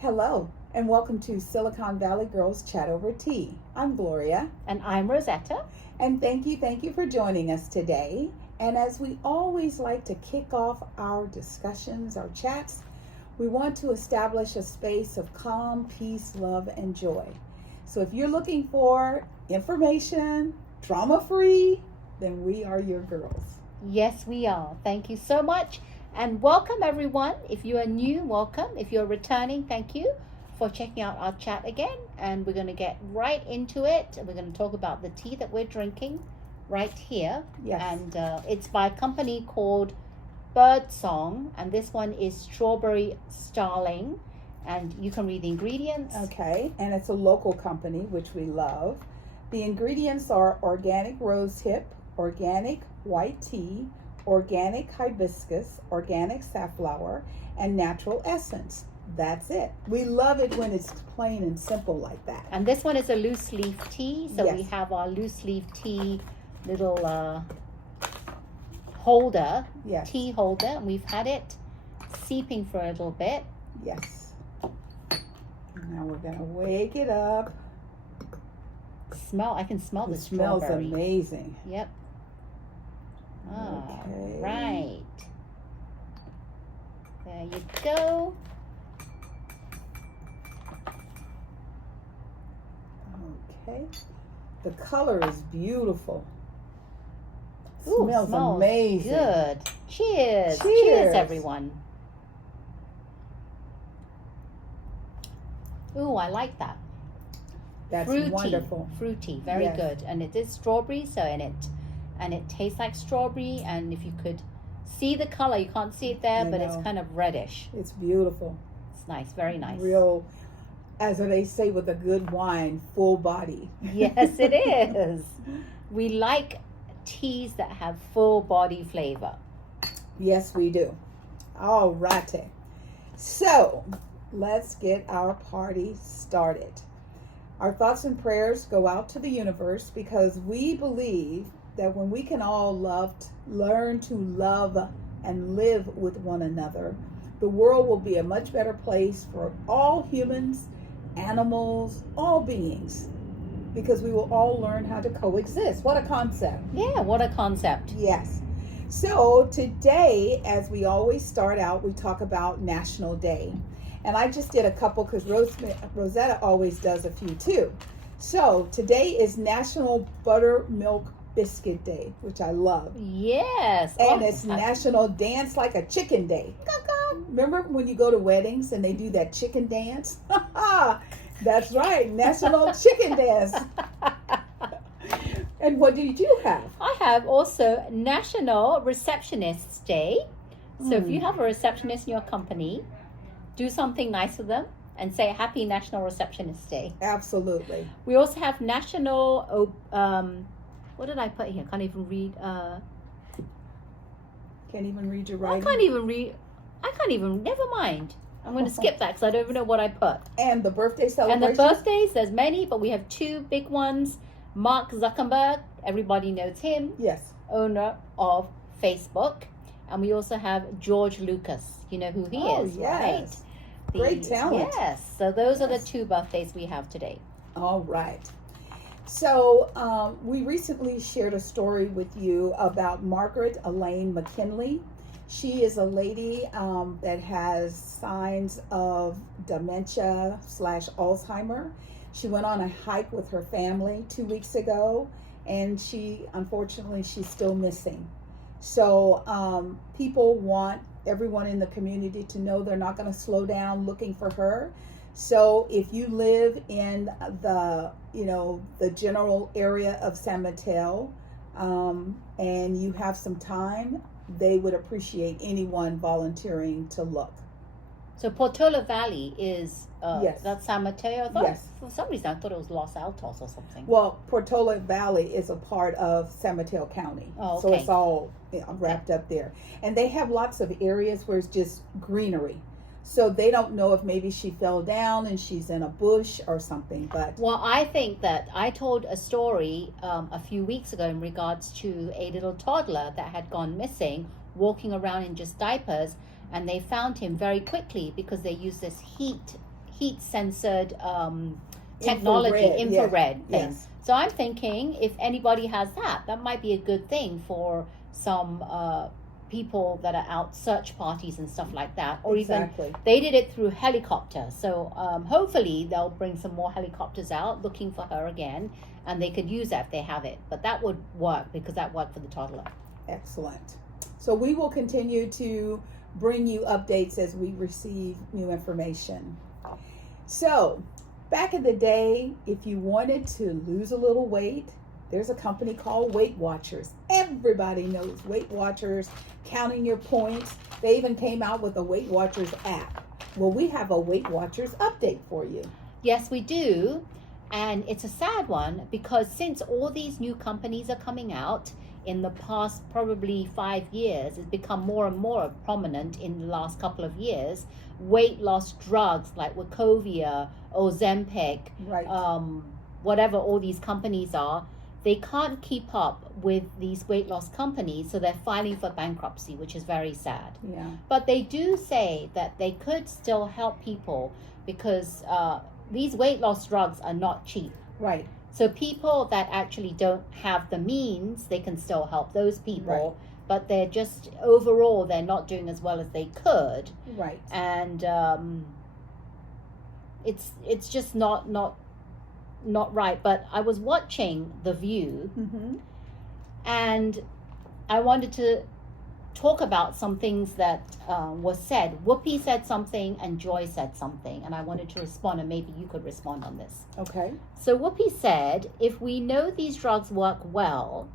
Hello, and welcome to Silicon Valley Girls Chat Over Tea. I'm Gloria. And I'm Rosetta. And thank you for joining us today. And as we always like to kick off our discussions, our chats, we want to establish a space of calm, peace, love, and joy. So if you're looking for information, drama-free, then we are your girls. Yes, we are. Thank you so much. And welcome, everyone. If you are new, welcome. If you're returning, thank you for checking out our chat again. And we're going to get right into it. We're going to talk about the tea that we're drinking right here. Yes. And it's by a company called Birdsong. And this one is strawberry Starling. And you can read the ingredients. Okay, and it's a local company, which we love. The ingredients are organic rosehip, organic white tea, organic hibiscus, organic safflower, and natural essence. That's it. We love it when it's plain and simple like that. And this one is a loose leaf tea. So Yes. we have our loose leaf tea little holder, Yes. tea holder. And we've had it seeping for a little bit. Yes. Now we're going to wake it up. I can smell the It smells strawberry. amazing. Yep. All Okay. right. There you go. Okay. The color is beautiful. Ooh, Smells amazing. Good. Cheers. Cheers. Cheers, everyone. Ooh, I like that. That's Fruity. wonderful. Fruity. Very Yes. good. And it is strawberry, so it tastes like strawberry. And if you could see the color, you can't see it there, I but it's know. kind of reddish. It's beautiful. It's nice. Very nice. Real, as they say with a good wine, full body. Yes, it is. We like teas that have full body flavor. Yes, we do. All righty. So, let's get our party started. Our thoughts and prayers go out to the universe because we believe that when we can all learn to love and live with one another, the world will be a much better place for all humans, animals, all beings, because we will all learn how to coexist. What a concept. Yeah, what a concept. Yes. So today, as we always start out, we talk about National Day. And I just did a couple because Rosetta always does a few too. So today is National Buttermilk Biscuit Day, which I love. Yes. And it's National Dance Like a Chicken Day. Remember when you go to weddings and they do that chicken dance? That's right, National Chicken Dance. And what did you have? I have also National Receptionists Day. So if you have a receptionist in your company, do something nice for them and say Happy National Receptionist Day. Absolutely. We also have National, what did I put here? Can't even read. Can't even read your I writing. can't even, never mind. I'm going to skip that because I don't even know what I put. And the birthday And celebration. the birthdays, there's many, but we have two big ones. Mark Zuckerberg, everybody knows him, Yes. owner of Facebook. And we also have George Lucas. You know who he is, right? Great talent. Yes. So those are the Yes. two birthdays we have today. All right. So we recently shared a story with you about Margaret Elaine McKinley. She is a lady that has signs of dementia / Alzheimer. She went on a hike with her family 2 weeks ago, and unfortunately, she's still missing. So people want everyone in the community to know they're not going to slow down looking for her. So if you live in the general area of San Mateo, and you have some time, they would appreciate anyone volunteering to look. So Portola Valley is, Yes. that's San Mateo? Yes. For some reason, I thought it was Los Altos or something. Well, Portola Valley is a part of San Mateo County. Oh, So okay. it's all wrapped up there. And they have lots of areas where it's just greenery. So they don't know if maybe she fell down and she's in a bush or something. But Well, I think that I told a story a few weeks ago in regards to a little toddler that had gone missing, walking around in just diapers, and they found him very quickly because they used this heat censored technology, infrared thing. Yes. So I'm thinking if anybody has that, that might be a good thing for some people that are out search parties and stuff like that. Or Exactly. even they did it through helicopter. So hopefully they'll bring some more helicopters out looking for her again, and they could use that if they have it. But that would work because that worked for the toddler. Excellent. So we will continue to bring you updates as we receive new information. So back in the day, if you wanted to lose a little weight, there's a company called Weight Watchers. Everybody knows Weight Watchers, counting your points. They even came out with a Weight Watchers app. Well, we have a Weight Watchers update for you. Yes, we do. And it's a sad one because since all these new companies are coming out in the past probably 5 years, it's become more and more prominent in the last couple of years. Weight loss drugs like Wachovia, Ozempic, Right. Whatever all these companies are, they can't keep up with these weight loss companies, so they're filing for bankruptcy, which is very sad. Yeah. But they do say that they could still help people because these weight loss drugs are not cheap. Right. So people that actually don't have the means, they can still help those people. Right. But they're just, overall, they're not doing as well as they could. Right. And it's just not right. But I was watching The View, Mm-hmm. and I wanted to talk about some things that was said. Whoopi said something and Joy said something, and I wanted to respond, and maybe you could respond on this. Okay. So Whoopi said, if we know these drugs work well,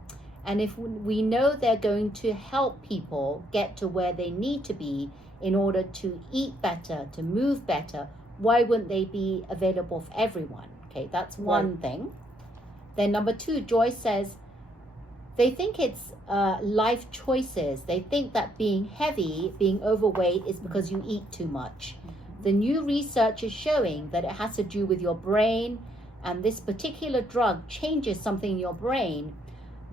and if we know they're going to help people get to where they need to be in order to eat better, to move better, why wouldn't they be available for everyone? Okay, that's one thing. Then number 2, Joy says, they think it's life choices. They think that being heavy, being overweight is because you eat too much. The new research is showing that it has to do with your brain, and this particular drug changes something in your brain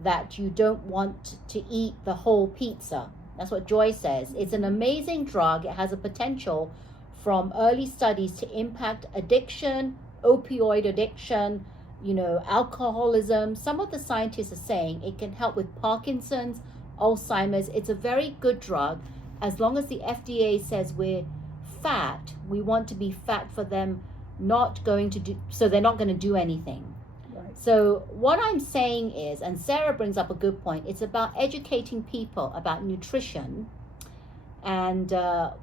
that you don't want to eat the whole pizza. That's what Joy says. It's an amazing drug. It has a potential from early studies to impact addiction, opioid addiction, alcoholism. Some of the scientists are saying it can help with Parkinson's, Alzheimer's. It's a very good drug. As long as the FDA says we're fat, we want to be fat for them not going to do, so they're not going to do anything. Right. So what I'm saying is, and Sarah brings up a good point, it's about educating people about nutrition, and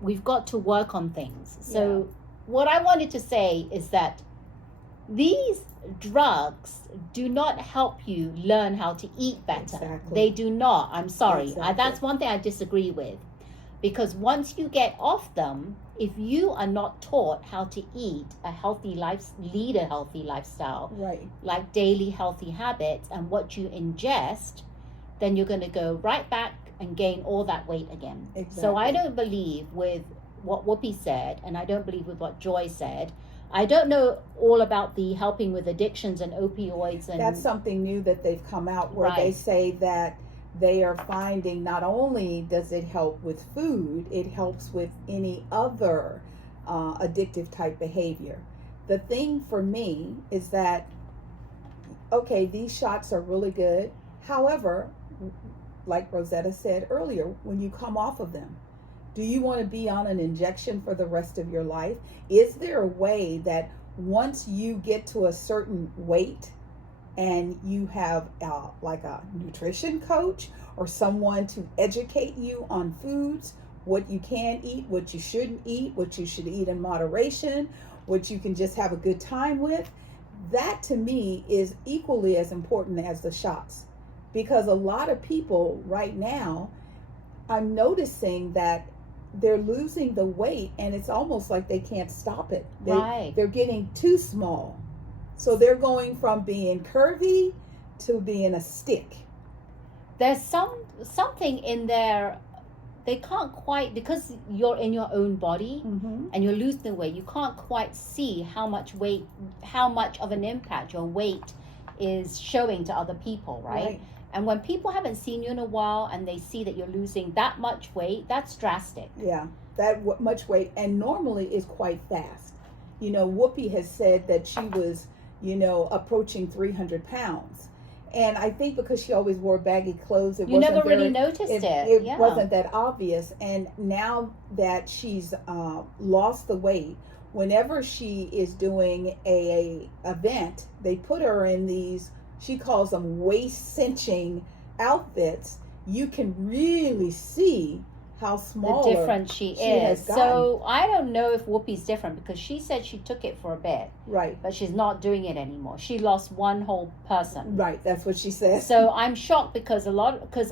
we've got to work on things. So what I wanted to say is that these drugs do not help you learn how to eat better. Exactly. They do not. I'm sorry. Exactly. That's one thing I disagree with. Because once you get off them, if you are not taught how to eat a healthy life, lead a healthy lifestyle, Right. like daily healthy habits and what you ingest, then you're going to go right back and gain all that weight again. Exactly. So I don't believe with what Whoopi said, and I don't believe with what Joy said. I don't know all about the helping with addictions and opioids. And that's something new that they've come out where they say that they are finding not only does it help with food, it helps with any other addictive type behavior. The thing for me is that, okay, these shots are really good. However, like Rosetta said earlier, when you come off of them, do you want to be on an injection for the rest of your life? Is there a way that once you get to a certain weight and you have like a nutrition coach or someone to educate you on foods, what you can eat, what you shouldn't eat, what you should eat in moderation, what you can just have a good time with, that to me is equally as important as the shots. Because a lot of people right now, I'm noticing that they're losing the weight and it's almost like they can't stop it. They're getting too small. So they're going from being curvy to being a stick. There's something in there, they can't quite, because you're in your own body and you're losing the weight, you can't quite see how much of an impact your weight is showing to other people, right? And when people haven't seen you in a while and they see that you're losing that much weight, that's drastic. Yeah, that much weight, and normally is quite fast. Whoopi has said that she was, approaching 300 pounds. And I think because she always wore baggy clothes, you never really noticed it. It Yeah. wasn't that obvious. And now that she's lost the weight, whenever she is doing a event, they put her in these, she calls them waist cinching outfits. You can really see how small the difference she is. So I don't know if Whoopi's different, because she said she took it for a bit, right? But she's not doing it anymore. She lost one whole person, right? That's what she said. So I'm shocked, because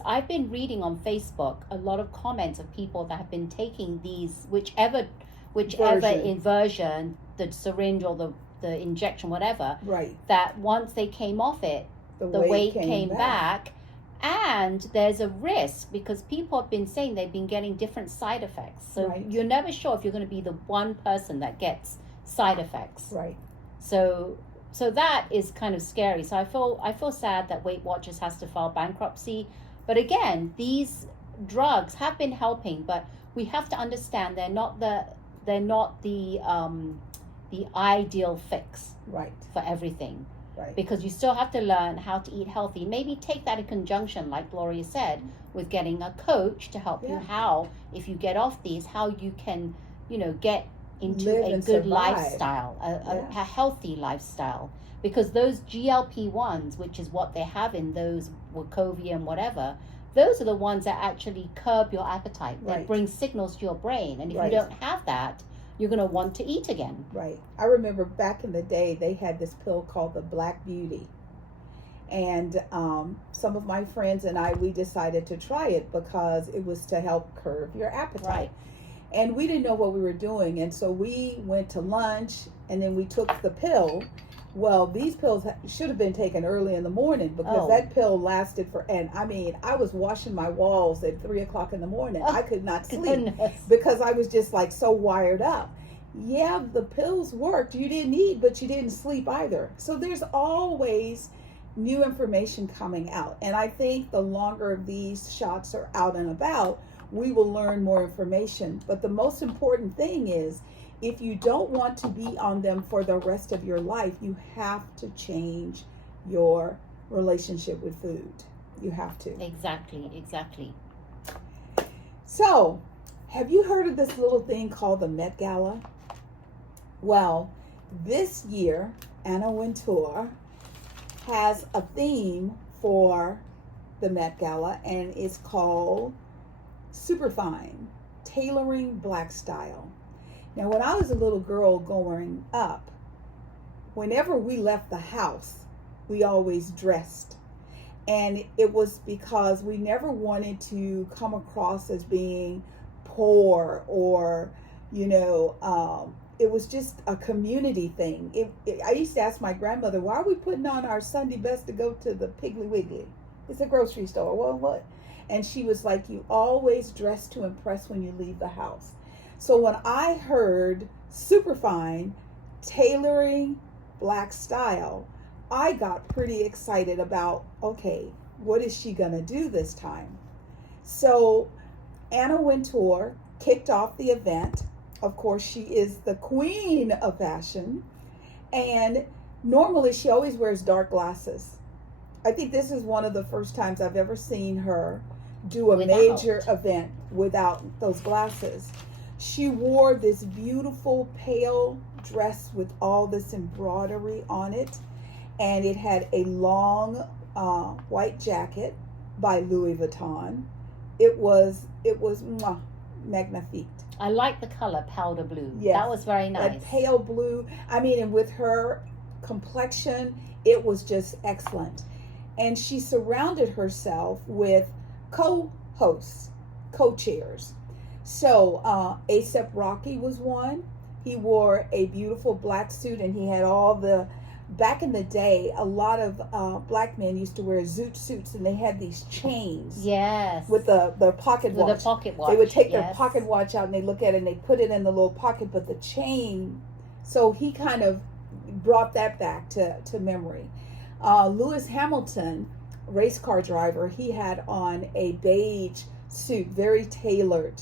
I've been reading on Facebook a lot of comments of people that have been taking these, whichever version, the syringe or the injection, whatever, right? That once they came off it, the weight came back. And there's a risk, because people have been saying they've been getting different side effects. So you're never sure if you're going to be the one person that gets side effects. Right. So that is kind of scary. So I feel sad that Weight Watchers has to file bankruptcy. But again, these drugs have been helping, but we have to understand they're not the ideal fix, right, for everything. Right. Because you still have to learn how to eat healthy. Maybe take that in conjunction, like Gloria said, with getting a coach to help you how, if you get off these, how you can, get into a good lifestyle, a healthy lifestyle. Because those GLP-1s, which is what they have in those Wegovy and whatever, those are the ones that actually curb your appetite. They bring signals to your brain. And if you don't have that, you're going to want to eat again. Right. I remember back in the day, they had this pill called the Black Beauty. And some of my friends and I, we decided to try it because it was to help curb your appetite. Right. And we didn't know what we were doing. And so we went to lunch and then we took the pill. Well, these pills should have been taken early in the morning, because that pill lasted and I was washing my walls at 3:00 in the morning. I could not sleep because I was just like so wired up. Yeah, the pills worked. You didn't eat, but you didn't sleep either. So there's always new information coming out. And I think the longer these shots are out and about, we will learn more information. But the most important thing is, if you don't want to be on them for the rest of your life, you have to change your relationship with food. You have to. Exactly. So, have you heard of this little thing called the Met Gala? Well, this year, Anna Wintour has a theme for the Met Gala, and it's called Superfine, Tailoring Black Style. Now, when I was a little girl growing up, whenever we left the house, we always dressed. And it was because we never wanted to come across as being poor or, it was just a community thing. I used to ask my grandmother, why are we putting on our Sunday best to go to the Piggly Wiggly? It's a grocery store. Well, what? And she was like, you always dress to impress when you leave the house. So when I heard Superfine, Tailoring Black Style, I got pretty excited about, okay, what is she going to do this time? So Anna Wintour kicked off the event. Of course, she is the queen of fashion. And normally she always wears dark glasses. I think this is one of the first times I've ever seen her do a major event without those glasses. She wore this beautiful pale dress with all this embroidery on it, and it had a long white jacket by Louis Vuitton. It was magnifique. I like the color powder blue. Yes, that was very nice. That pale blue. And with her complexion, it was just excellent. And she surrounded herself with co-hosts, co-chairs. So A$AP Rocky was one. He wore a beautiful black suit, and he had all the, back in the day, a lot of black men used to wear zoot suits, and they had these chains. Yes. With the pocket watch. With the pocket watch. They would take their pocket watch out and they look at it and they put it in the little pocket, but the chain. So he kind of brought that back to memory. Lewis Hamilton, race car driver, he had on a beige suit, very tailored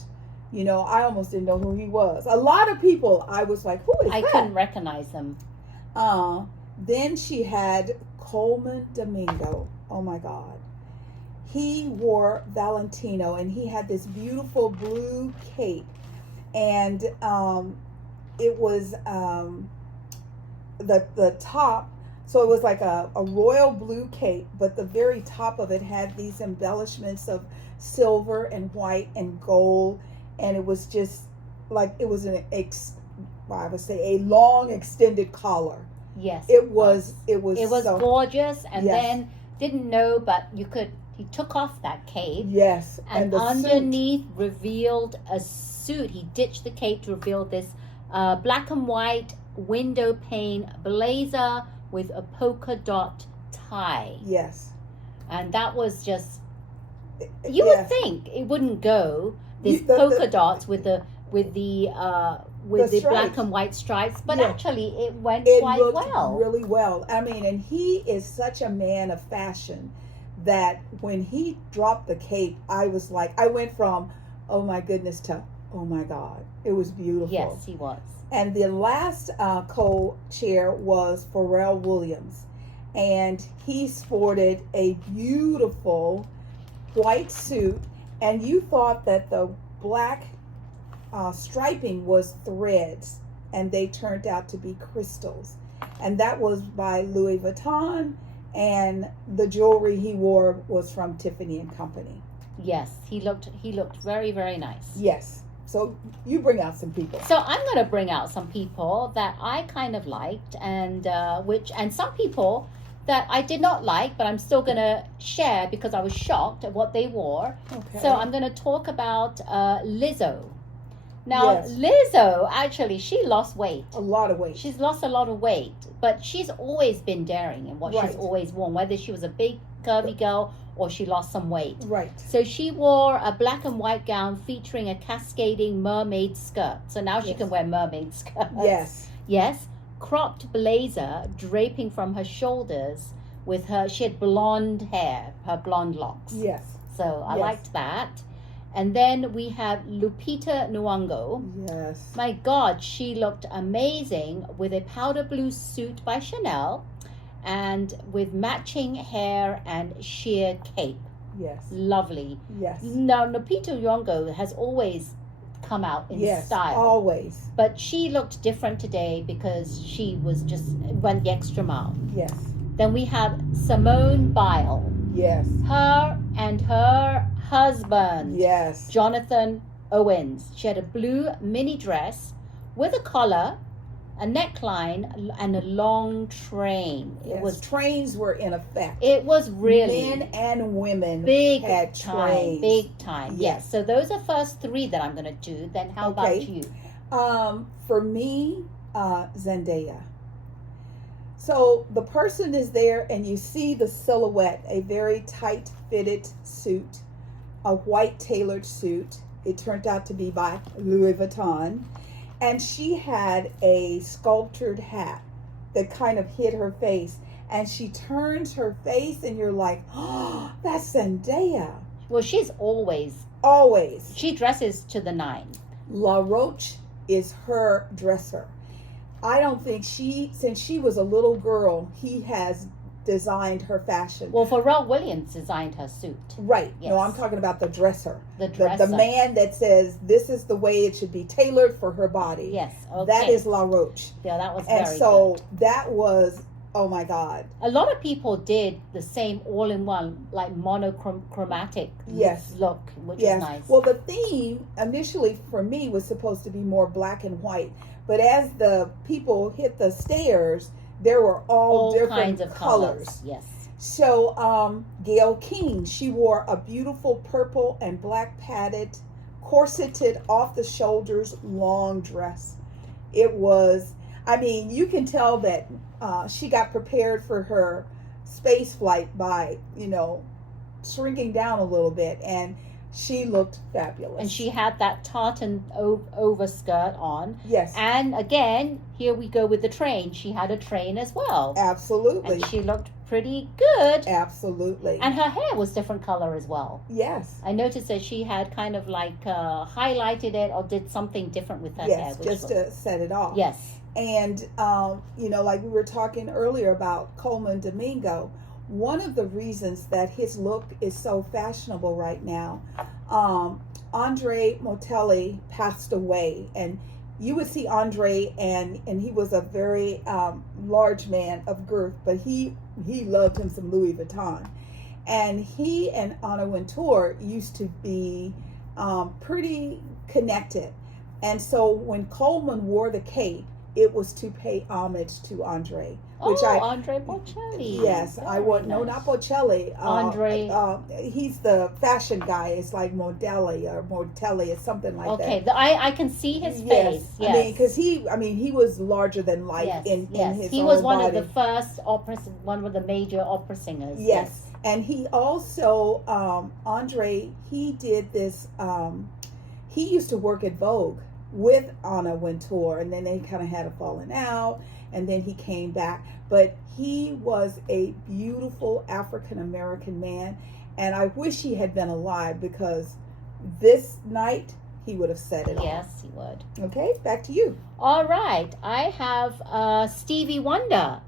You know, I almost didn't know who he was. A lot of people, I was like, who is I that? couldn't recognize him. Then she had Coleman Domingo. Oh my God. He wore Valentino, and he had this beautiful blue cape. And it was the top, so it was like a royal blue cape, but the very top of it had these embellishments of silver and white and gold. And it was just like, it was I would say a long extended collar. Yes. It was so gorgeous. And yes. then didn't know, but he took off that cape. Yes. And underneath revealed a suit. He ditched the cape to reveal this black and white window pane blazer with a polka dot tie. Yes. And that was just, you would think it wouldn't go, this polka dots with the black and white stripes, but actually it went quite well. Really well. I mean, and he is such a man of fashion that when he dropped the cape, I was like, I went from, oh my goodness, to, oh my God. It was beautiful. Yes, he was. And the last co-chair was Pharrell Williams. And he sported a beautiful white suit. And you thought that the black striping was threads, and they turned out to be crystals. And that was by Louis Vuitton, and the jewelry he wore was from Tiffany and Company. Yes, he looked very, very nice. Yes. So you bring out some people. So I'm going to bring out some people that I kind of liked, and some people that I did not like, but I'm still going to share because I was shocked at what they wore. Okay. So I'm going to talk about Lizzo. Now, yes. Lizzo, actually, she lost weight. A lot of weight. She's lost a lot of weight, but she's always been daring in what she's always worn, whether she was a big, curvy girl or she lost some weight. Right. So she wore a black and white gown featuring a cascading mermaid skirt. So now she can wear mermaid skirts. Yes. Yes. Cropped blazer draping from her shoulders with she had blonde hair, her blonde locks. Yes. So I liked that. And then we have Lupita Nyong'o. Yes. My God, she looked amazing with a powder blue suit by Chanel and with matching hair and sheer cape. Yes. Lovely. Yes. Now, Lupita Nyong'o has always come out in style. Always. But she looked different today because she went the extra mile. Yes. Then we have Simone Biles. Yes. Her and her husband. Yes. Jonathan Owens. She had a blue mini dress with a collar, a neckline, and a long train. Yes. Trains were in effect. It was really men and women big had time. trains. Big time. Yes. So those are first three that I'm going to do. Then how about you? For me, Zendaya. So the person is there and you see the silhouette, a very tight fitted suit, a white tailored suit. It turned out to be by Louis Vuitton. And she had a sculptured hat that kind of hid her face. And she turns her face and you're like, oh, that's Zendaya. Well, she's always. She dresses to the nine. La Roche is her dresser. I don't think since she was a little girl, he has designed her fashion. Well, Pharrell Williams designed her suit. Right. Yes. No, I'm talking about the dresser. The dresser. The man that says this is the way it should be tailored for her body. Yes. Okay. That is La Roche. Yeah, that was very good. And so that was, oh my God. A lot of people did the same all-in-one, like monochromatic look, which is nice. Well, the theme initially for me was supposed to be more black and white. But as the people hit the stairs, there were all different kinds of colors. Yes. So Gayle King, she wore a beautiful purple and black padded, corseted off the shoulders, long dress. It was, I mean, you can tell that she got prepared for her space flight by, shrinking down a little bit. And She looked fabulous. And she had that tartan overskirt on. Yes. And again, here we go with the train. She had a train as well. Absolutely. And she looked pretty good. Absolutely. And her hair was different color as well. Yes. I noticed that she had kind of like highlighted it or did something different with her hair. Yes, just to set it off. Yes. And, like we were talking earlier about Coleman Domingo, one of the reasons that his look is so fashionable right now, Andre Motelli passed away, and you would see Andre, and he was a very large man of girth, but he loved him some Louis Vuitton, and he and Anna Wintour used to be pretty connected, and so when Coleman wore the cape, it was to pay homage to Andre. Andre Bocelli. Yes, Very I would. nice. No, not Bocelli. Andre. He's the fashion guy. It's like Modelli or Mortelli or something like that. Okay, I can see his face. Yes. I mean, because he was larger than life in his he own was one body. of the first one of the major opera singers. Yes, and he also Andre. He did this. He used to work at Vogue with Anna Wintour, and then they kind of had a falling out, and then he came back. But he was a beautiful African American man, and I wish he had been alive, because this night he would have set it off. Yes, he would. Okay, back to you. All right, I have Stevie Wonder,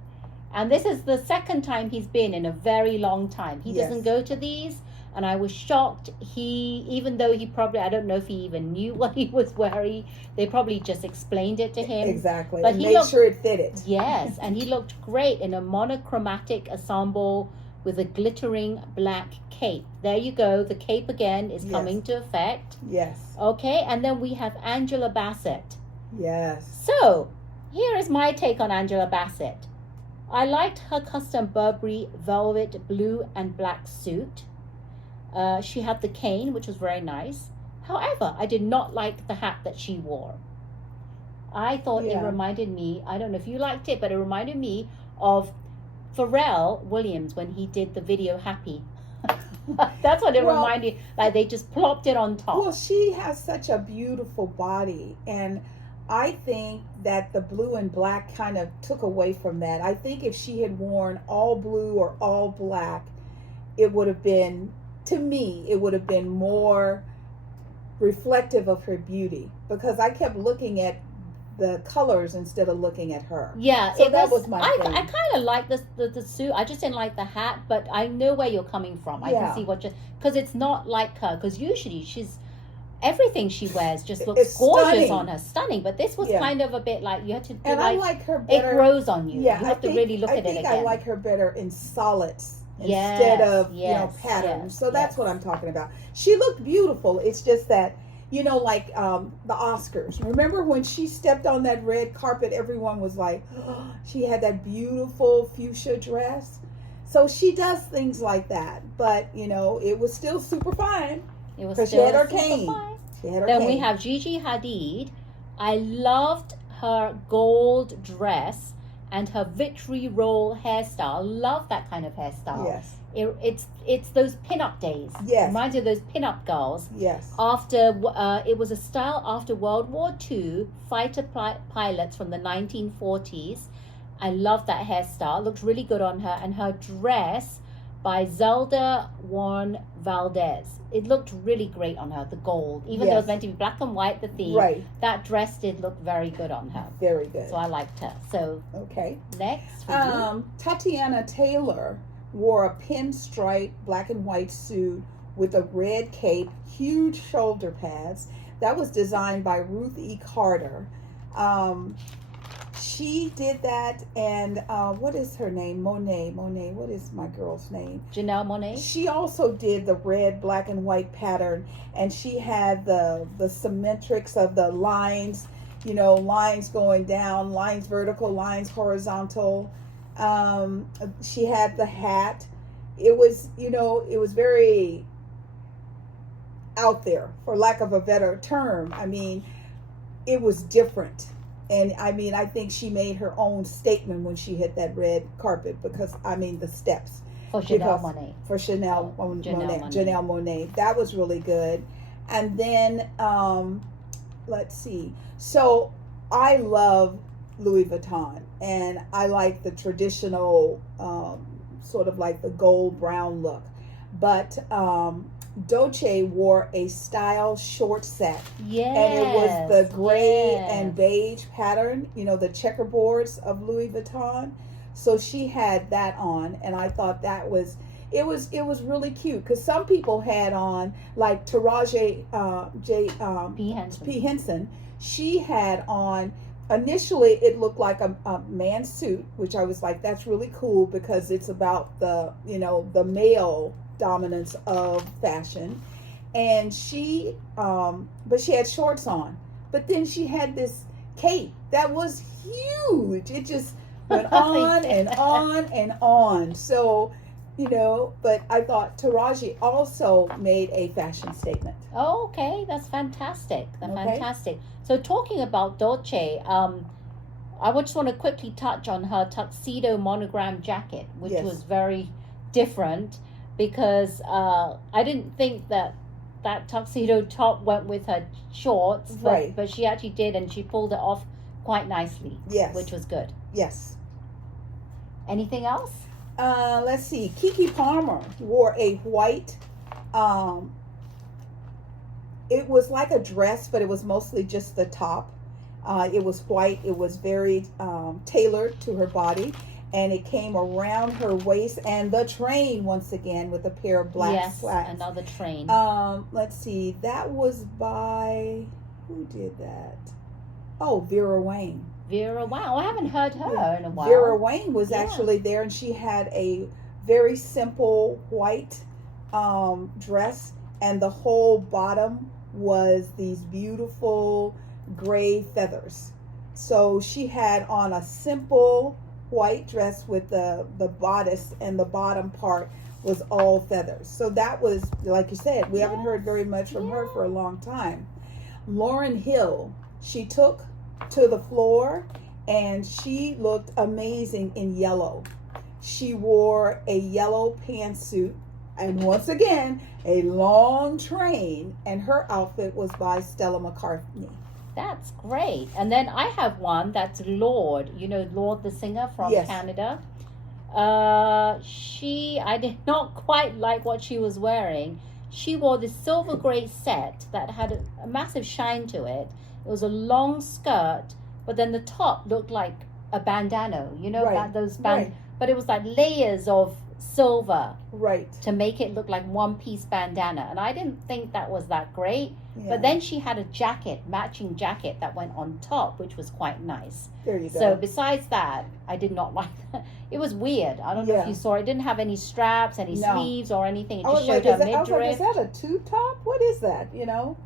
and this is the second time he's been in a very long time. He Yes. doesn't go to these. And I was shocked. Even though he probably, I don't know if he even knew what he was wearing. They probably just explained it to him. Exactly. But and he made looked, sure it fitted. Yes, and he looked great in a monochromatic ensemble with a glittering black cape. There you go. The cape again is coming to effect. Yes. Okay, and then we have Angela Bassett. Yes. So, here is my take on Angela Bassett. I liked her custom Burberry velvet blue and black suit. She had the cane, which was very nice. However, I did not like the hat that she wore. I thought it reminded me, I don't know if you liked it, but it reminded me of Pharrell Williams when he did the video Happy. That's what it reminded me. Like they just plopped it on top. Well, she has such a beautiful body, and I think that the blue and black kind of took away from that. I think if she had worn all blue or all black, it would have been, to me, it would have been more reflective of her beauty, because I kept looking at the colors instead of looking at her. Yeah, so that was my thing. I kind of like the suit. I just didn't like the hat, but I know where you're coming from. I can see what because it's not like her. Because usually everything she wears just looks It's gorgeous stunning. on her, stunning. But this was kind of a bit like you had to do And I like her better. It grows on you. Yeah, you have to really look at it again. I like her better in solids instead of patterns. So that's what I'm talking about. She looked beautiful. It's just that, like the Oscars. Remember when she stepped on that red carpet, everyone was like, oh, she had that beautiful fuchsia dress. So she does things like that. But, it was still super fine. It was because still she had her super cane. fine. She had her Then cane. we have Gigi Hadid. I loved her gold dress and her victory roll hairstyle. Love that kind of hairstyle. Yes. It's those pin-up days. Yes. Reminds you of those pin-up girls. Yes. After it was a style after World War II, fighter pilots from the 1940s. I love that hairstyle. It looked really good on her. And her dress by Zelda Warren Valdez. It looked really great on her, the gold. Even though it was meant to be black and white, the theme. Right. That dress did look very good on her. Very good. So I liked her. So okay. Next. Tatiana Taylor wore a pinstripe black and white suit with a red cape, huge shoulder pads. That was designed by Ruth E. Carter. She did that, and what is her name? Monet, what is my girl's name? Janelle Monáe. She also did the red, black, and white pattern, and she had the symmetrics of the lines, lines going down, lines vertical, lines horizontal. She had the hat. It was, it was very out there, for lack of a better term. I mean, it was different. And I think she made her own statement when she hit that red carpet, because the steps. For Janelle because Monáe. for Chanel Oh, Janelle Monáe. That was really good. And then let's see. So I love Louis Vuitton, and I like the traditional sort of like the gold brown look. But Dolce wore a style short set. Yes. And it was the gray yes. and beige pattern, the checkerboards of Louis Vuitton. So she had that on, and I thought that was it was really cute, because some people had on, like Taraji P. Henson. She had on, initially it looked like a man's suit, which I was like, that's really cool, because it's about the male dominance of fashion. And she but she had shorts on, but then she had this cape that was huge. It just went on and on and on. So but I thought Taraji also made a fashion statement. Oh, okay, that's fantastic. Okay. Fantastic. So talking about Dolce, I just want to quickly touch on her tuxedo monogram jacket, which Yes. was very different, because I didn't think that tuxedo top went with her shorts, Right. but she actually did, and she pulled it off quite nicely. Yes. Which was good. Yes. Anything else? Let's see. Keke Palmer wore a white, it was like a dress, but it was mostly just the top. It was white. It was very tailored to her body, and it came around her waist, and the train, once again, with a pair of black slacks. Another train. Let's see. That was by, who did that? Oh, Vera Wang. Vera, wow, I haven't heard her in a while. Vera Wang was actually there, and she had a very simple white dress, and the whole bottom was these beautiful gray feathers. So she had on a simple white dress with the bodice, and the bottom part was all feathers. So that was, like you said, we haven't heard very much from her for a long time. Lauryn Hill, she took to the floor, and she looked amazing in yellow. She wore a yellow pantsuit, and once again a long train, and her outfit was by Stella McCartney. That's great. And then I have one that's Lorde, Lorde the singer from Yes. Canada. I did not quite like what she was wearing. She wore this silver gray set that had a massive shine to it. It was a long skirt, but then the top looked like a bandana, Right. Right. but it was like layers of silver Right. to make it look like one piece bandana. And I didn't think that was that great. Yeah. But then she had a matching jacket that went on top, which was quite nice. There you go. So besides that, I did not like that. It was weird. I don't know if you saw it. It didn't have any straps, any sleeves or anything. It just showed her midriff. I was like, is that a tube top? What is that?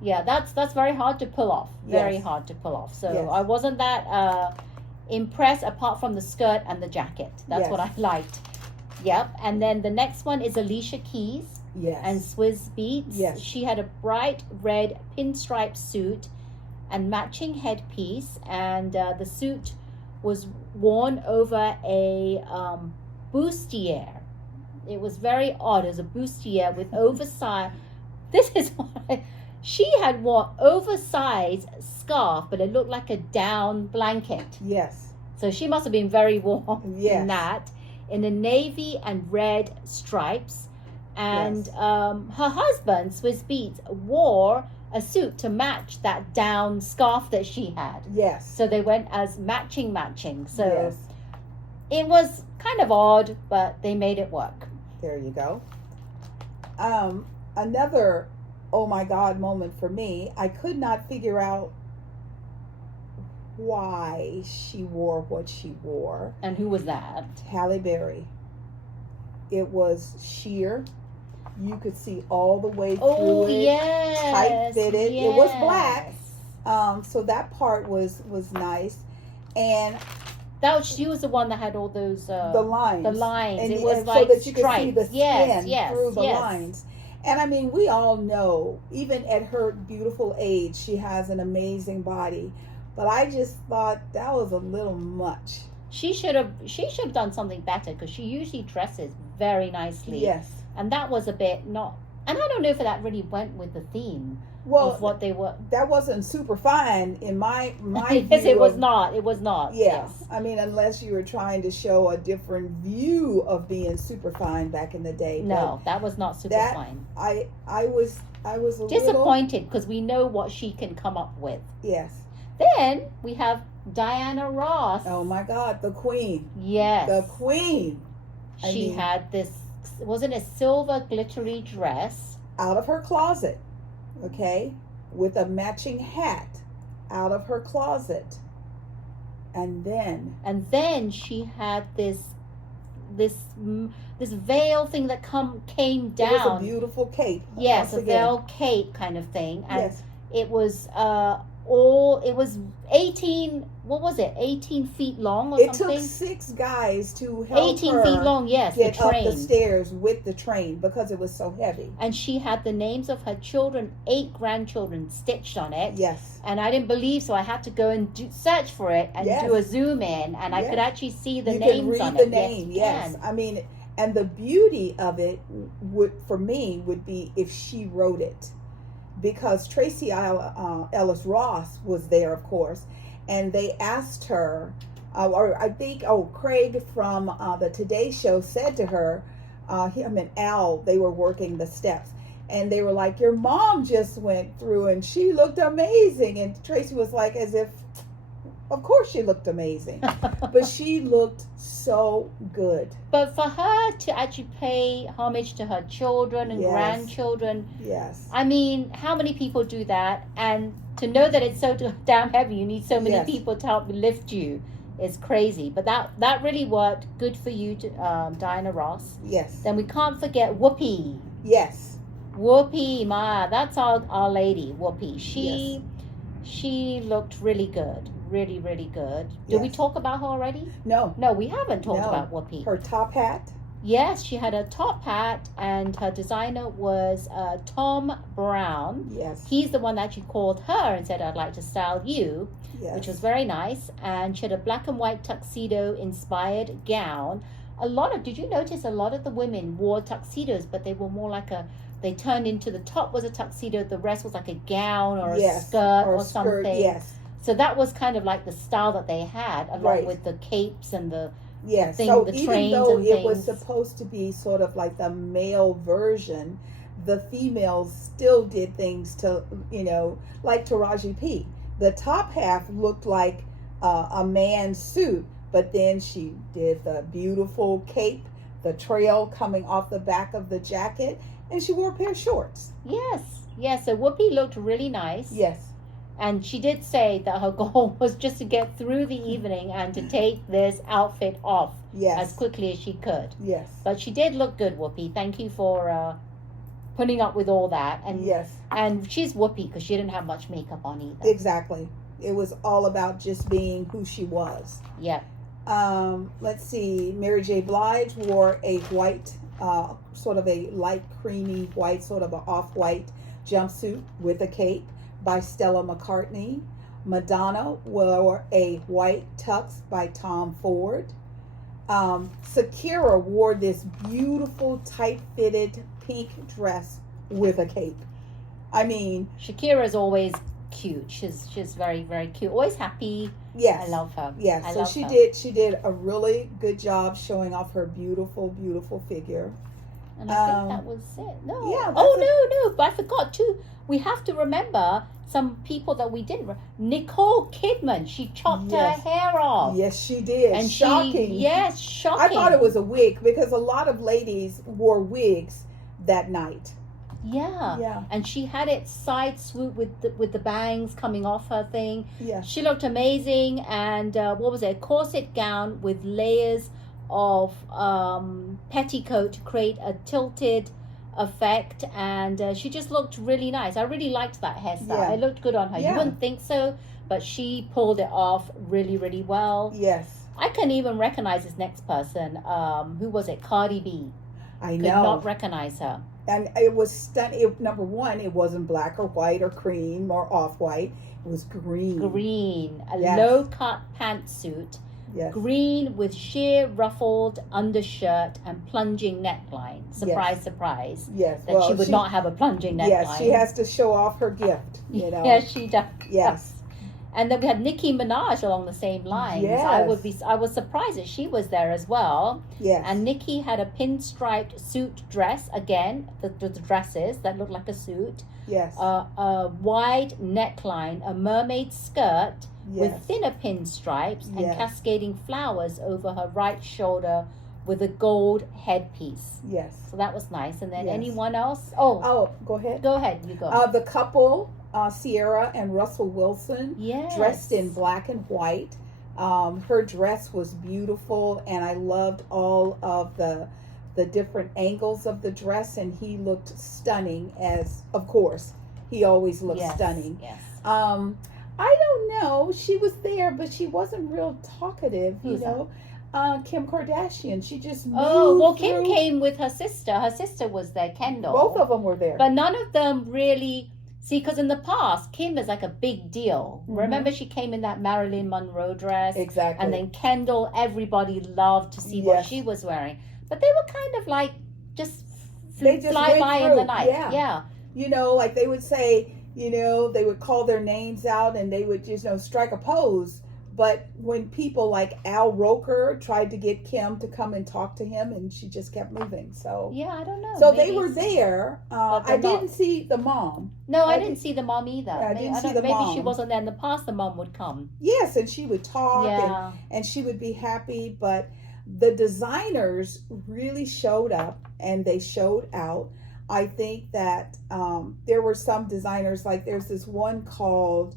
Yeah, that's very hard to pull off. Very Yes. hard to pull off. So Yes. I wasn't that impressed, apart from the skirt and the jacket. That's what I liked. Yep. And then the next one is Alicia Keys. Yes. And Swizz Beats. Yes. She had a bright red pinstripe suit and matching headpiece, and the suit was worn over a bustier. It was very odd. It was a bustier with oversized. This is what she had worn oversized scarf, but it looked like a down blanket. Yes. So she must have been very warm Yes. in that, in the navy and red stripes. And Yes. her husband, Swizz Beats, wore a suit to match that down scarf that she had. Yes. So they went as matching. So Yes. it was kind of odd, but they made it work. There you go. Another oh my God moment for me, I could not figure out why she wore what she wore. And who was that? Halle Berry. It was sheer. You could see all the way through Oh, it. yes. Tight fitted. It was yes. black. So that part was nice. And She was the one that had all those the lines. The lines. And, it was and like so that you could stripes. see the skin yes, through the yes. lines. And I mean, we all know, even at her beautiful age, she has an amazing body. But I just thought that was a little much. She should have done something better, because she usually dresses very nicely. Yes. And that was a bit not, and I don't know if that really went with the theme of what they were. That wasn't super fine in my Yes, view. it was not. It was not. Yeah. Yes. I mean, unless you were trying to show a different view of being super fine back in the day. No, that was not super fine. I was a disappointed, because we know what she can come up with. Yes. Then we have Diana Ross. Oh my God, the queen. Yes. The queen. She had this, wasn't a silver glittery dress. Out of her closet, okay, with a matching hat out of her closet. And then she had this veil thing that came down. It was a beautiful cape. Yes, a veil cape kind of thing. And yes. It was it was 18 feet long or something? It took 6 guys to help 18 her feet long, yes, get the train. up the stairs with the train, because it was so heavy. And she had the names of her children, 8 grandchildren, stitched on it. Yes. And I didn't believe, so I had to go and search for it and do a zoom in, and I could actually see the names on it. You can read the name, yes. I mean, and the beauty of it for me would be if she wrote it, because Tracy Ellis Ross was there, of course, and they asked her, or I think, Craig from the Today Show said to her, him and Al, they were working the steps, and they were like, your mom just went through and she looked amazing. And Tracy was like, as if, of course she looked amazing. But she looked so good. But for her to actually pay homage to her children and grandchildren, yes, I mean, how many people do that? And to know that it's so damn heavy, you need so many people to help lift you. It's crazy. But that really worked. Good for you, Diana Ross. Yes. Then we can't forget Whoopi. Yes. Whoopi, that's our lady, Whoopi. She looked really good. Really, really good. Did we talk about her already? No. No, we haven't talked about Whoopi. Her top hat? Yes, she had a top hat, and her designer was Tom Brown. Yes. He's the one that actually called her and said, I'd like to style you, which was very nice. And she had a black and white tuxedo-inspired gown. Did you notice a lot of the women wore tuxedos, but they were more like they turned into, the top was a tuxedo, the rest was like a gown or a skirt or something. Yes. So that was kind of like the style that they had, along with the capes and the so the even though it was supposed to be sort of like the male version, the females still did things to, like Taraji P. The top half looked like a man's suit, but then she did the beautiful cape, the trail coming off the back of the jacket, and she wore a pair of shorts. Yes. So Whoopi looked really nice. Yes. And she did say that her goal was just to get through the evening and to take this outfit off as quickly as she could. Yes. But she did look good, Whoopi. Thank you for putting up with all that. And and she's Whoopi, because she didn't have much makeup on either. Exactly. It was all about just being who she was. Yeah. Let's see. Mary J. Blige wore a white, sort of a light creamy white, sort of an off-white jumpsuit with a cape by Stella McCartney. Madonna wore a white tux by Tom Ford. Shakira wore this beautiful tight-fitted pink dress with a cape. I mean, Shakira's always cute. She's very, very cute. Always happy. Yes. I love her. Yes. So she did a really good job showing off her beautiful, beautiful figure. And I think that was it. No. Yeah. No. But I forgot too. We have to remember some people that we didn't. Nicole Kidman. She chopped her hair off. Yes, she did. And shocking. Shocking. I thought it was a wig, because a lot of ladies wore wigs that night. Yeah. And she had it side swoop with the bangs coming off her thing. Yeah. She looked amazing. And what was it? A corset gown with layers of petticoat to create a tilted effect, and she just looked really nice. I really liked that hairstyle. It looked good on her. You wouldn't think so, but she pulled it off really, really well. Yes. I couldn't even recognize this next person. Who was it? Cardi B. I could not recognize her. And it was stunning. Number one, it wasn't black or white or cream or off-white. It was green. A low-cut pantsuit Yes. green with sheer ruffled undershirt and plunging neckline. Surprise, surprise. Yes. That she would not have a plunging neckline. Yes, she has to show off her gift, you know. Yes, she does. Yes. And then we had Nicki Minaj along the same lines. Yes. I was surprised that she was there as well. Yes. And Nicki had a pinstriped suit dress, again, the dresses that looked like a suit. Yes. A wide neckline, a mermaid skirt with Yes. thinner pinstripes and Yes. cascading flowers over her right shoulder with a gold headpiece. Yes. So that was nice. And then Yes. anyone else? Oh, go ahead. go ahead. You go. The couple, Sierra and Russell Wilson, Yes. dressed in black and white. Her dress was beautiful, and I loved all of the different angles of the dress, and he looked stunning, as of course he always looks stunning. Yes. I don't know, she was there, but she wasn't real talkative. Who's you know, Kim Kardashian. She just moved. Oh, well, Kim came with her sister. Her sister was there, Kendall. Both of them were there, but none of them really. See, because in the past, Kim is like a big deal. Mhm. Remember, she came in that Marilyn Monroe dress. Exactly. And then Kendall, everybody loved to see what she was wearing. But they were kind of like just They just fly went by through. in the night. Yeah. You know, like they would say, you know, they would call their names out and they would just, strike a pose. But when people like Al Roker tried to get Kim to come and talk to him, and she just kept moving. So yeah, I don't know. So Maybe they were there. I didn't see the mom. No, I didn't see the mom either. I didn't see the maybe mom. she wasn't there in the past. The mom would come. Yes, and she would talk and she would be happy. But the designers really showed up and they showed out. I think that there were some designers, like there's this one called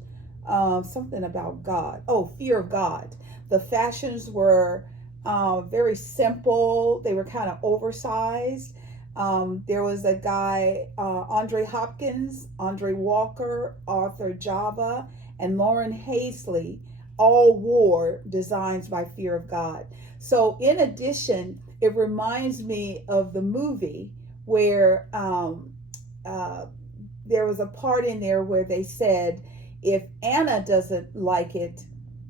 something about God. Oh, Fear of God. The fashions were very simple. They were kind of oversized. There was a guy, Andre Hopkins, Andre Walker, Arthur Java, and Lauren Hazley all wore designs by Fear of God. So in addition, it reminds me of the movie where there was a part in there where they said, if Anna doesn't like it,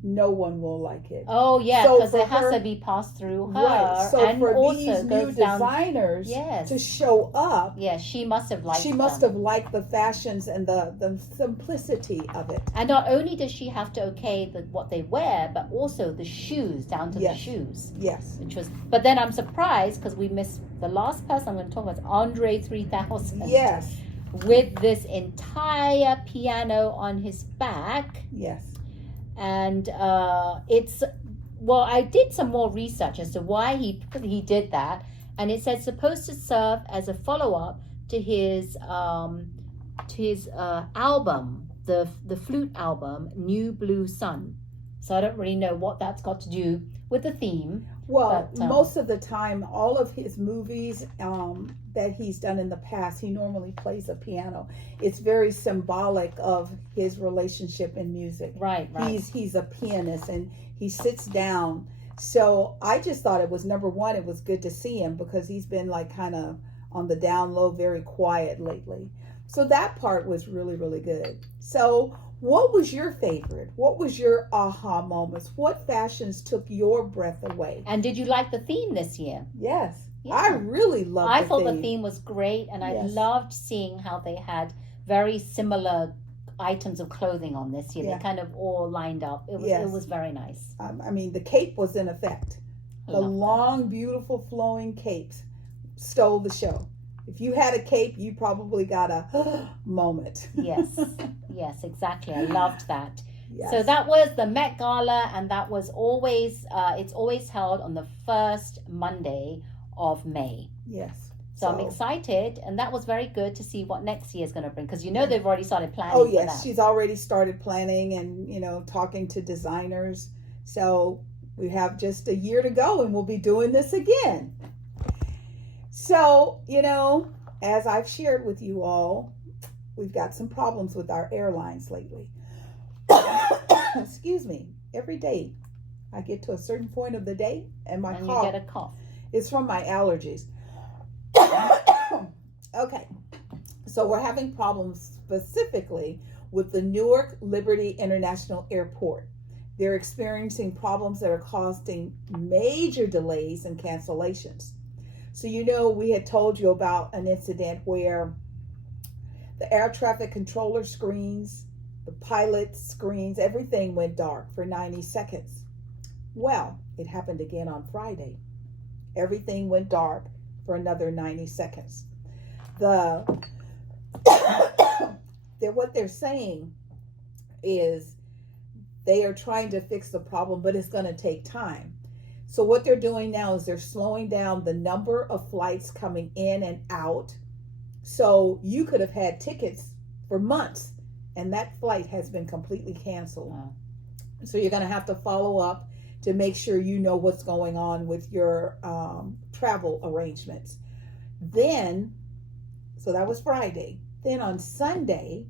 no one will like it. Oh yeah, So because for it has her- to be passed through her. Right. So and for also these new goes down. designers Yes. to show up, Yes, she must have liked. she must them. have liked the fashions and the simplicity of it. And not only does she have to what they wear, but also the shoes, down to the Yes. shoes. Yes. Which was, but then I'm surprised because we missed the last person I'm going to talk about, is Andre 3000. Yes. With this entire piano on his back. Yes. And I did some more research as to why he did that, and it said supposed to serve as a follow-up to his album, the flute album, New Blue Sun. So I don't really know what that's got to do with the theme. Well, but, most of the time, all of his movies that he's done in the past, he normally plays a piano. It's very symbolic of his relationship in music. Right. He's a pianist and he sits down. So I just thought it was, number one, it was good to see him because he's been like kind of on the down low, very quiet lately. So that part was really, really good. So what was your favorite? What was your aha moments? What fashions took your breath away? And did you like the theme this year? Yes. Yeah. I really loved I thought the theme was great, and I Yes. loved seeing how they had very similar items of clothing on this year. Yeah. They kind of all lined up. It was Yes. it was very nice. I mean, the cape was in effect. I The loved that. long, beautiful, flowing capes stole the show. If you had a cape, you probably got a moment. Yes, yes, exactly. I loved that. Yes. So that was the Met Gala, and that was always it's always held on the first Monday of May. Yes. So I'm excited, and that was very good to see what next year is going to bring, because they've already started planning. Oh for yes, that. she's already started planning and talking to designers. So we have just a year to go, and we'll be doing this again. So as I've shared with you all, we've got some problems with our airlines lately. Excuse me. Every day I get to a certain point of the day and my cough. You get a cough. It's from my allergies. Okay. So we're having problems specifically with the Newark Liberty International Airport. They're experiencing problems that are causing major delays and cancellations. So, we had told you about an incident where the air traffic controller screens, the pilot screens, everything went dark for 90 seconds. Well, it happened again on Friday. Everything went dark for another 90 seconds. What they're saying is they are trying to fix the problem, but it's going to take time. So what they're doing now is they're slowing down the number of flights coming in and out. So you could have had tickets for months, and that flight has been completely canceled. Wow. So you're going to have to follow up to make sure you know what's going on with your travel arrangements. So that was Friday. Then on Sunday,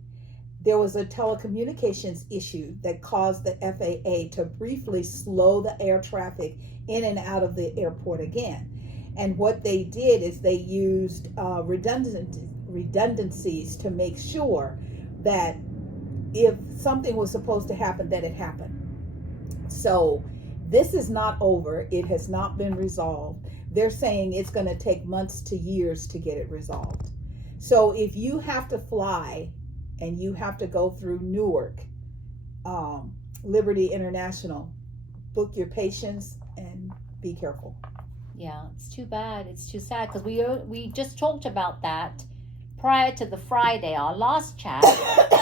there was a telecommunications issue that caused the FAA to briefly slow the air traffic in and out of the airport again. And what they did is they used redundancies to make sure that if something was supposed to happen, that it happened. So this is not over. It has not been resolved. They're saying it's going to take months to years to get it resolved. So if you have to fly and you have to go through Newark, Liberty International, book your patience and be careful. Yeah, it's too bad. It's too sad because we just talked about that prior to the Friday, our last chat.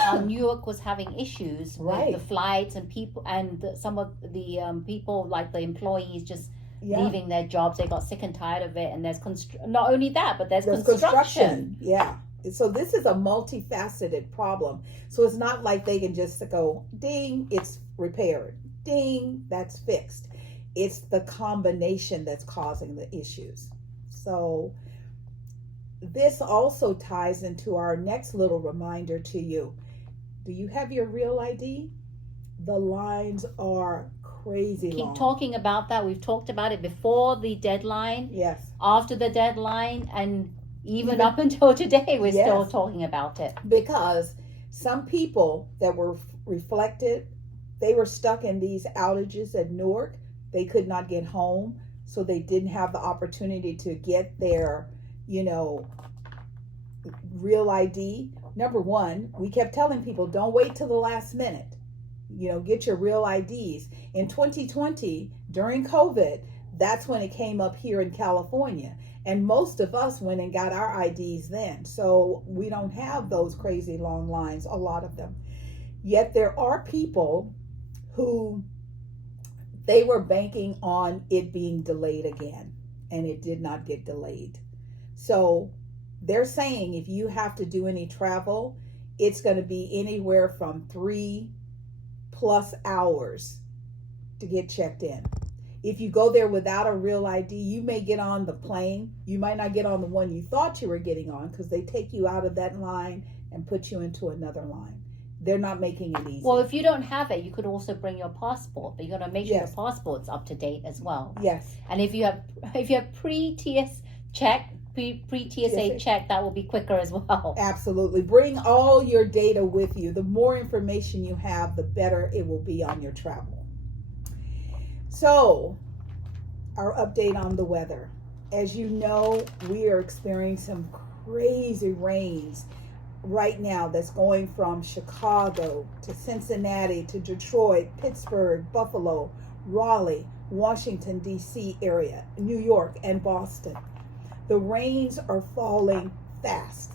How Newark was having issues with the flights and people, and some of the people, like the employees, just leaving their jobs. They got sick and tired of it, and there's not only that, but there's construction. Yeah. So this is a multifaceted problem. So it's not like they can just go, ding, it's repaired. Ding, that's fixed. It's the combination that's causing the issues. So this also ties into our next little reminder to you. Do you have your real ID? The lines are crazy long. Keep talking about that. We've talked about it before the deadline. Yes. After the deadline, and even up until today, we're still talking about it. Because some people that were reflected, they were stuck in these outages at Newark. They could not get home, so they didn't have the opportunity to get their, real ID. Number one, we kept telling people, don't wait till the last minute. Get your real IDs. In 2020, during COVID, that's when it came up here in California. And most of us went and got our IDs then. So we don't have those crazy long lines, a lot of them. Yet there are people who they were banking on it being delayed again, and it did not get delayed. So they're saying if you have to do any travel, it's going to be anywhere from 3+ hours to get checked in. If you go there without a real ID, you may get on the plane. You might not get on the one you thought you were getting on, because they take you out of that line and put you into another line. They're not making it easy. Well, if you don't have it, you could also bring your passport, but you got to make sure your passport's up to date as well. Yes. And if you have pre-TSA check, that will be quicker as well. Absolutely. Bring all your data with you. The more information you have, the better it will be on your travel. So, our update on the weather. As you know, we are experiencing some crazy rains right now that's going from Chicago to Cincinnati to Detroit, Pittsburgh, Buffalo, Raleigh, Washington, D.C. area, New York, and Boston. The rains are falling fast.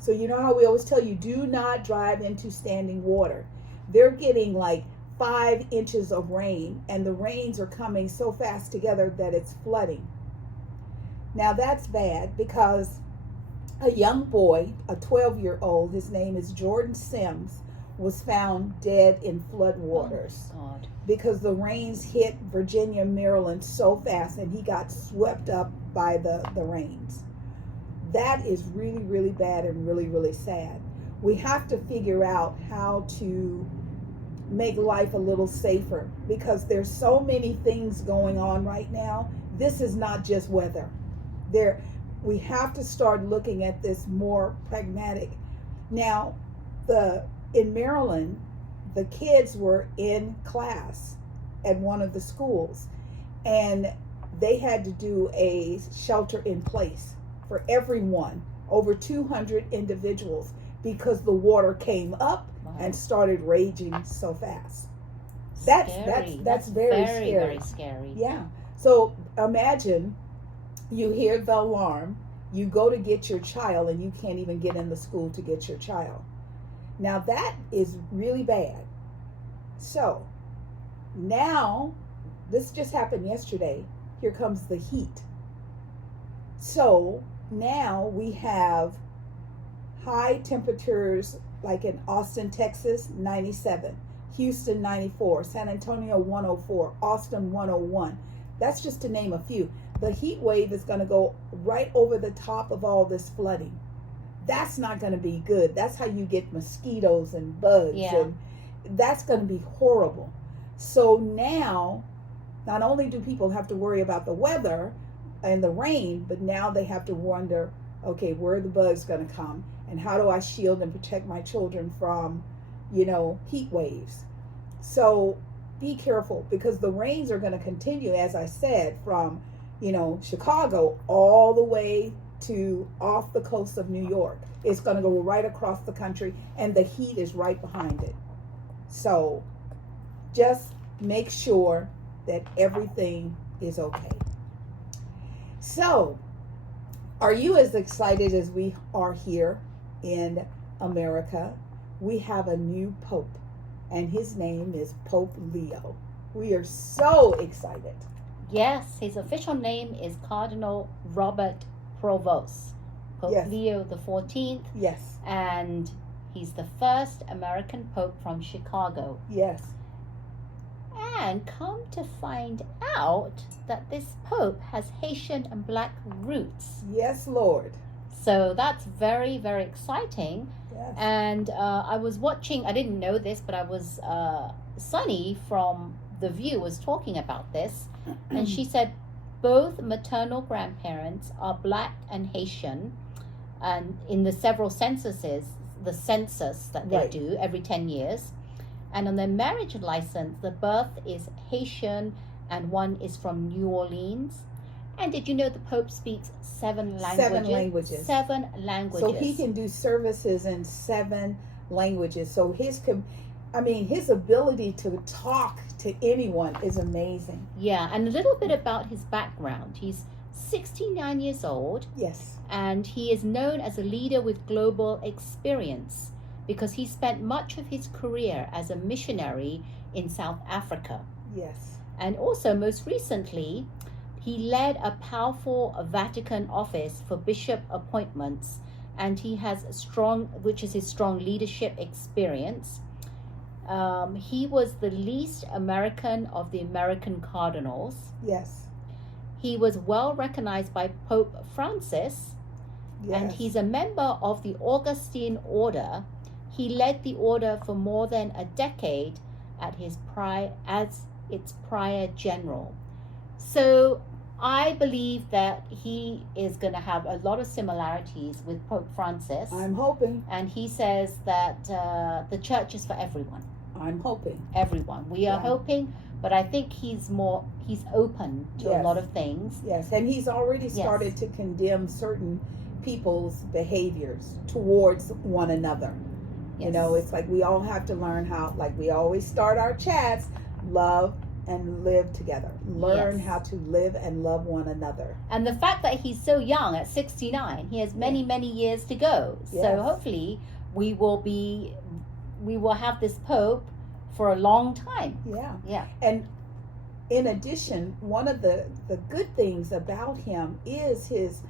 So you know how we always tell you, do not drive into standing water. They're getting like 5 inches of rain, and the rains are coming so fast together that it's flooding. Now that's bad, because a young boy, a 12-year-old, his name is Jordan Sims, was found dead in flood waters. Oh, God. Because the rains hit Virginia, Maryland so fast, and he got swept up by the rains. That is really, really bad and really, really sad. We have to figure out how to make life a little safer, because there's so many things going on right now. This is not just weather. We have to start looking at this more pragmatic. Now, in Maryland, the kids were in class at one of the schools, and they had to do a shelter in place for everyone, over 200 individuals, because the water came up and started raging so fast. That's very scary. Very scary. Yeah. So imagine you hear the alarm, you go to get your child, and you can't even get in the school to get your child. Now that is really bad. So now, this just happened yesterday. Here comes the heat. So now we have high temperatures, like in Austin, Texas, 97, Houston, 94, San Antonio, 104, Austin, 101. That's just to name a few. The heat wave is going to go right over the top of all this flooding. That's not going to be good. That's how you get mosquitoes and bugs. Yeah. And that's going to be horrible. So now, not only do people have to worry about the weather and the rain, but now they have to wonder, okay, where are the bugs going to come? And how do I shield and protect my children from, heat waves? So be careful, because the rains are going to continue, as I said, from, Chicago all the way to off the coast of New York. It's going to go right across the country, and the heat is right behind it. So just make sure that everything is okay. So, are you as excited as we are here in America? We have a new Pope, and his name is Pope Leo. We are so excited. Yes, his official name is Cardinal Robert Provost, Pope Yes. Leo the 14th, Yes, and he's the first American Pope from Chicago. yes, And come to find out that this Pope has Haitian and Black roots. yes, Lord. So that's very, very exciting. Yes. And I was watching, I didn't know this, but I was, Sunny from The View was talking about this. And she said both maternal grandparents are Black and Haitian. And in the several censuses, the census that they Right. do every 10 years. And on their marriage license, the birth is Haitian and one is from New Orleans. And did you know the Pope speaks 7 languages? 7 languages. 7 languages. So he can do services in 7 languages. So his ability to talk to anyone is amazing. Yeah, and a little bit about his background. He's 69 years old, Yes. and he is known as a leader with global experience because he spent much of his career as a missionary in South Africa. Yes. And also, most recently, he led a powerful Vatican office for bishop appointments, and he has his strong leadership experience. He was the least American of the American cardinals. Yes. He was well recognized by Pope Francis, Yes. and he's a member of the Augustine Order. He led the order for more than a decade as its prior general. So I believe that he is going to have a lot of similarities with Pope Francis. I'm hoping. And he says that the church is for everyone. I'm hoping. Everyone. We are Yeah. hoping, but I think he's open to a Yes. lot of things. Yes. And he's already started to condemn certain people's behaviors towards one another. Yes. It's like we all have to learn how, like we always start our chats, love and live together. Learn Yes. how to live and love one another. And the fact that he's so young at 69, he has many, many years to go. So Yes. hopefully we will have this Pope for a long time. Yeah. Yeah. And in addition, one of the good things about him is his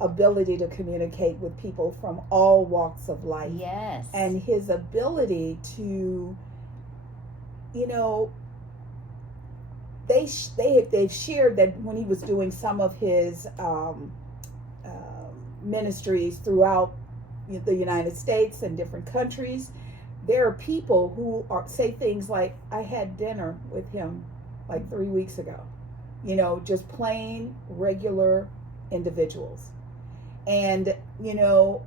ability to communicate with people from all walks of life. Yes. And his ability to, they've shared that when he was doing some of his ministries throughout the United States and different countries, there are people who say things like, I had dinner with him like 3 weeks ago. Just plain regular individuals. And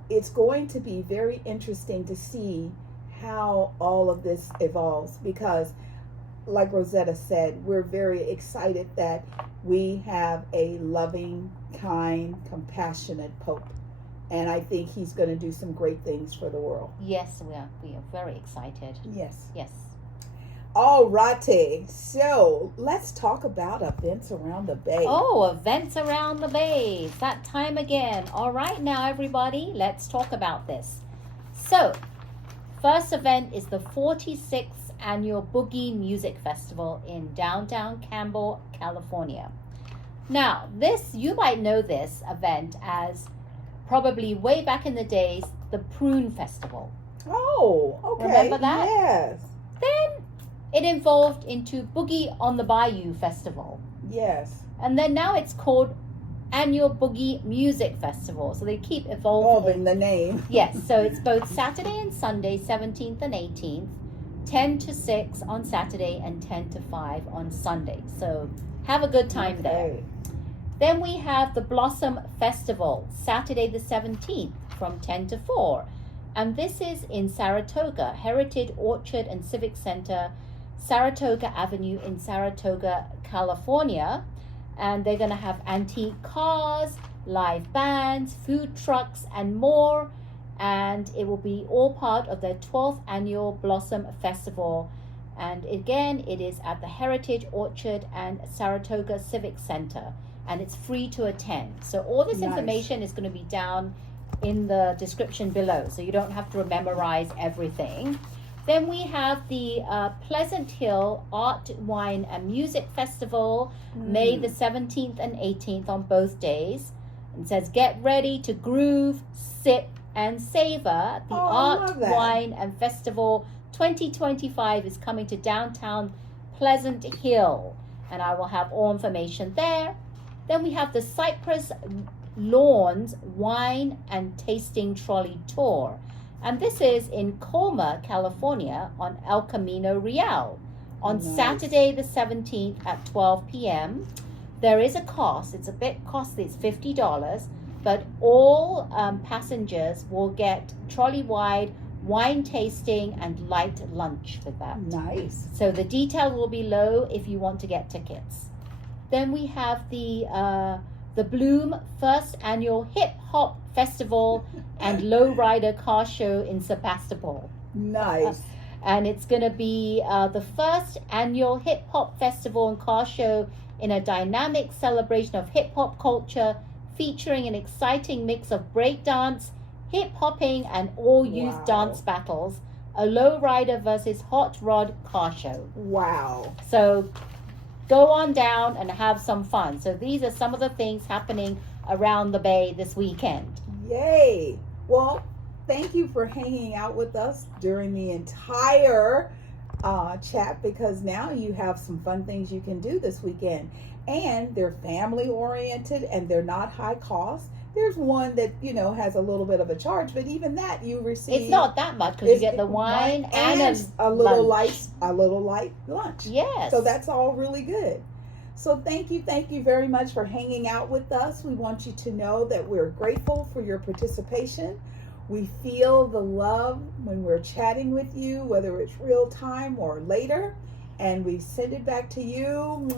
it's going to be very interesting to see how all of this evolves, because like Rosetta said, we're very excited that we have a loving, kind, compassionate Pope. And I think he's going to do some great things for the world. Yes, we are very excited. Yes. Yes. All righty. So let's talk about events around the Bay. Oh, events around the Bay. It's that time again. All right, now everybody, let's talk about this. So, first event is the 46th annual Boogie Music Festival in downtown Campbell, California. Now, you might know this event as probably way back in the days, the Prune Festival. Oh, okay. Remember that? Yes. Then it evolved into Boogie on the Bayou Festival. Yes. And then now it's called Annual Boogie Music Festival. So they keep evolving the name. Yes, so it's both Saturday and Sunday, 17th and 18th, 10 to 6 on Saturday and 10 to 5 on Sunday. So have a good time there. Then we have the Blossom Festival, Saturday the 17th from 10 to 4. And this is in Saratoga, Heritage Orchard and Civic Center, Saratoga Avenue in Saratoga, California. And they're going to have antique cars, live bands, food trucks, and more. And it will be all part of their 12th annual Blossom Festival. And again, it is at the Heritage Orchard and Saratoga Civic Center. And it's free to attend. So all this information is going to be down in the description below. So you don't have to memorize everything. Then we have the Pleasant Hill Art, Wine, and Music Festival, May the 17th and 18th on both days. It says, get ready to groove, sip, and savor. The Art, Wine, and Festival 2025 is coming to downtown Pleasant Hill. And I will have all information there. Then we have the Cypress Lawns Wine and Tasting Trolley Tour. And this is in Colma, California on El Camino Real on Saturday the 17th at 12 p.m. There is a cost. It's a bit costly. It's $50. But all passengers will get trolley-wide wine tasting and light lunch with that. Nice. So the detail will be below if you want to get tickets. Then we have the Bloom First Annual Hip Hop Festival and Lowrider Car Show in Sebastopol. Nice. And it's going to be the first annual Hip Hop Festival and Car Show in a dynamic celebration of hip hop culture, featuring an exciting mix of breakdance, hip hopping, and all youth dance battles. A lowrider versus hot rod car show. Wow. So go on down and have some fun. So these are some of the things happening around the Bay this weekend. Yay. Well, thank you for hanging out with us during the entire chat, because now you have some fun things you can do this weekend. And they're family oriented and they're not high cost. There's one that, has a little bit of a charge, but even that you receive. It's not that much because you get the wine and a little light lunch. Yes. So that's all really good. So thank you very much for hanging out with us. We want you to know that we're grateful for your participation. We feel the love when we're chatting with you, whether it's real time or later, and we send it back to you,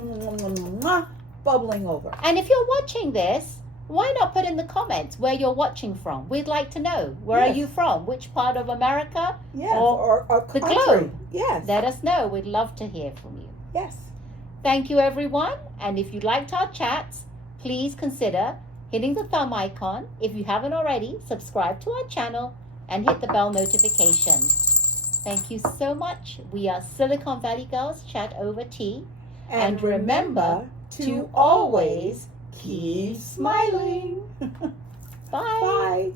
bubbling over. And if you're watching this, why not put in the comments where you're watching from? We'd like to know. Where are you from? Which part of America? Yes, or the country. globe? Yes. Let us know. We'd love to hear from you. Yes. Thank you, everyone. And if you liked our chats, please consider hitting the thumb icon. If you haven't already, subscribe to our channel and hit the bell notification. Thank you so much. We are Silicon Valley Girls Chat Over Tea. And remember to always keep smiling. Bye. Bye.